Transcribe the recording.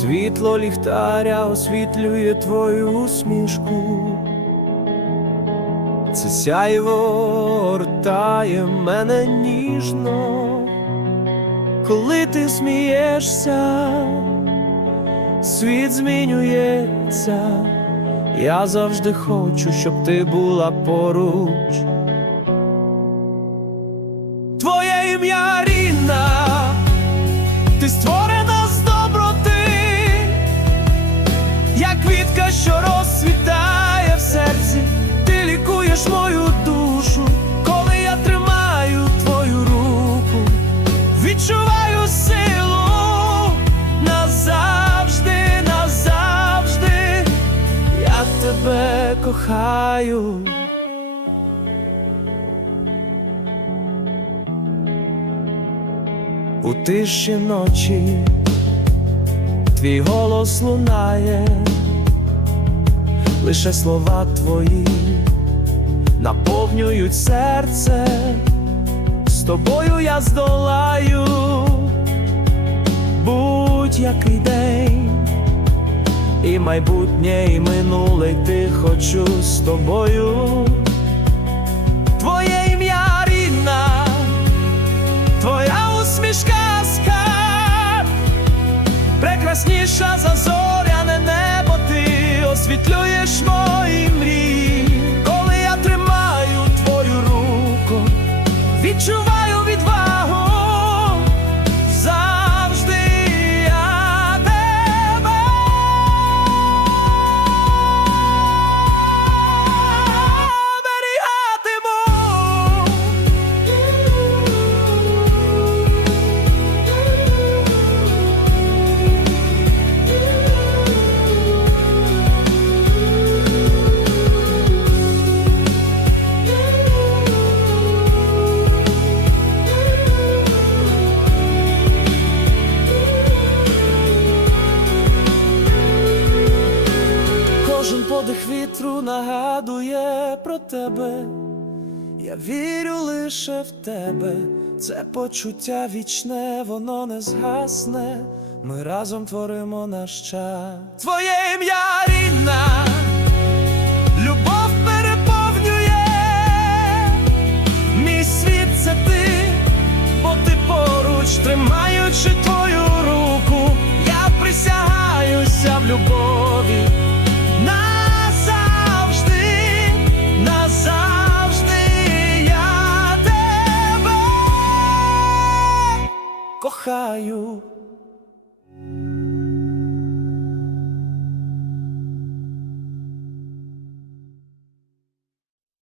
Світло ліхтаря освітлює твою усмішку. Це сяйво огортає мене ніжно, коли ти смієшся, світ змінюється. Я завжди хочу, щоб ти була поруч. Твоє ім'я кохаю. У тиші ночі твій голос лунає, лише слова твої наповнюють серце, з тобою я здолаю будь-який день, майбутнє, і минуле йти хочу з тобою. Твоє ім'я рідна. Твоя усмішка скарб прекрасніша за зоряне небо, ти освітлюєш мої мрії, коли я тримаю твою руку, відчуваю подих вітру нагадує про тебе. Я вірю лише в тебе, це почуття вічне, воно не згасне. Ми разом творимо наш час. Твоє ім'я рідна, любов переповнює, мій світ це ти, бо ти поруч, тримаючи твою руку, я присягаюся в любові. Кохаю.